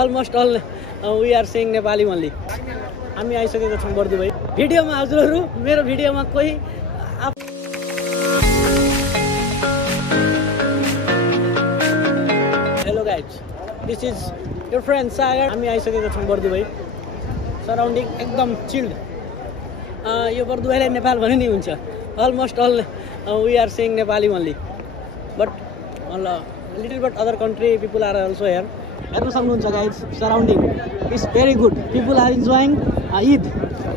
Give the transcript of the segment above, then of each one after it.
almost all we are saying Nepali only. हामी आइसकेको छौँ बर्दुबाई भिडियोमा। हजुरहरू मेरो भिडियोमा कोही hello guys, this is your friend Sagar. हामी आइसकेको छौँ बर्दुबाई। सराउन्डिङ एकदम चिल्ड। यो बर्दुबाईलाई नेपाल भने नि हुन्छ। Almost all we are saying Nepali only, but little but other country people are also here. हेर्न सक्नुहुन्छ guys, surrounding is very good. People are enjoying Eid,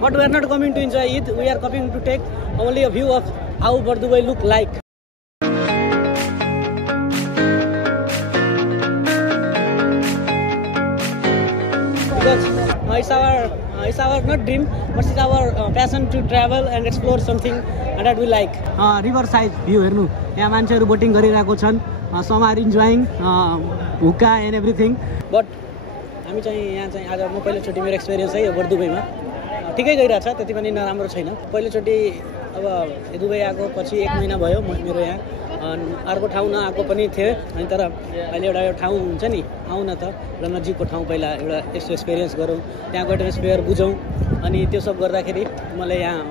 but we are not coming to enjoy Eid. We are coming to take only a view of how Bardubai look like. Because it's our not dream, but it's our passion to travel and explore something that we like. River side view हेर्नु, यहाँ मान्छेहरू boating गरिरहेको छन्। Some are enjoying hookah and everything. But हामी चाहिँ यहाँ चाहिँ आज म पहिलोचोटि मेरो एक्सपिरियन्स है यो बर्दुबाईमा ठिकै गइरहेछ, त्यति पनि नराम्रो छैन। पहिलोचोटि अब दुबई आएको पछि 1 महिना भयो मेरो यहाँ। अर्को ठाउँ नआएको पनि थिएँ, अनि तर अहिले एउटा यो ठाउँ हुन्छ नि, आउँ न त र नजिकको ठाउँ पहिला एउटा यस्तो एक्सपिरियन्स गरौँ, त्यहाँको एटमोस्फियर बुझौँ। अनि त्यो सब गर्दाखेरि मलाई यहाँ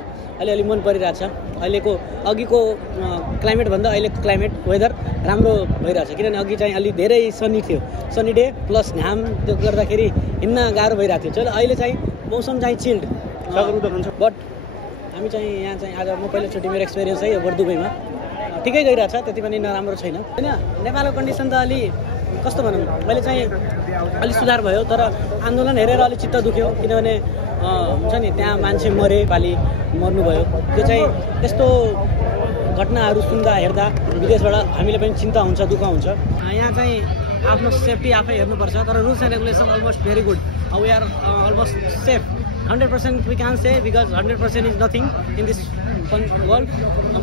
अलिअलि मन परिरहेछ। अहिलेको अघिको क्लाइमेटभन्दा अहिलेको क्लाइमेट वेदर राम्रो भइरहेछ, किनभने अघि चाहिँ अलि धेरै सनी थियो, सनी डे प्लस घाम, त्यो गर्दाखेरि हिँड्न गाह्रो भइरहेको थियो। चलो अहिले चाहिँ मौसम चाहिँ चिल्ड बट हामी चाहिँ यहाँ चाहिँ आज म पहिलोचोटि मेरो एक्सपिरियन्स है यो बर्दुबाईमा ठिकै गइरहेछ, त्यति पनि नराम्रो छैन होइन। नेपालको कन्डिसन त अलि कस्तो भनौँ, मैले चाहिँ अलिक सुधार भयो, तर आन्दोलन हेरेर अलिक चित्त दुख्यो, किनभने हुन्छ नि त्यहाँ मान्छे मरे, पालि मर्नुभयो। त्यो चाहिँ यस्तो घटनाहरू सुन्दा हेर्दा विदेशबाट हामीले पनि चिन्ता हुन्छ, दुःख हुन्छ। यहाँ चाहिँ आफ्नो सेफ्टी आफै हेर्नुपर्छ, तर rules and regulation almost very good. We are almost safe. 100% we can't say, because 100% is nothing in this world,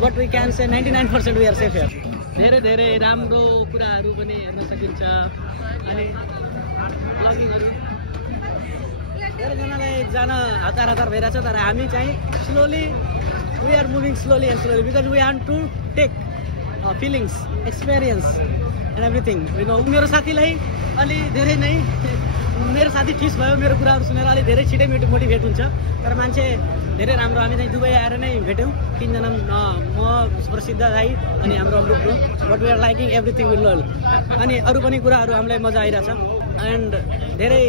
but we can say 99% we are safe here. धेरै धेरै राम्रो कुराहरू पनि हेर्न सकिन्छ। अनि ब्लगिङहरू धेरैजनालाई जान हतार भइरहेछ, तर हामी चाहिँ slowly we are moving slowly and slowly, because we want to take feelings, experience and everything. मेरो साथीलाई अलि धेरै नै मेरो साथी ठिस भयो, मेरो कुराहरू सुनेर अलि धेरै छिटै मोटिभेट हुन्छ। तर मान्छे धेरै राम्रो। हामी चाहिँ दुबई आएर नै भेट्यौँ 3 जना, म प्रसिद्ध दाई अनि हाम्रो Amrit, but we are liking everything will learn. अनि अरू पनि कुराहरू हामीलाई मजा आइरहेछ। एन्ड धेरै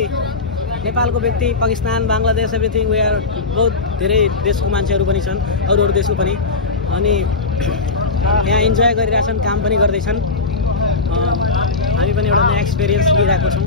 नेपालको व्यक्ति, Pakistan, Bangladesh, everything we are बहुत धेरै देशको मान्छेहरू पनि छन्, अरू देशको पनि। अनि यहाँ इन्जोय गरिरहेछन्, काम पनि गर्दैछन्। हामी पनि एउटा नयाँ एक्सपिरियन्स लिइरहेको छौँ।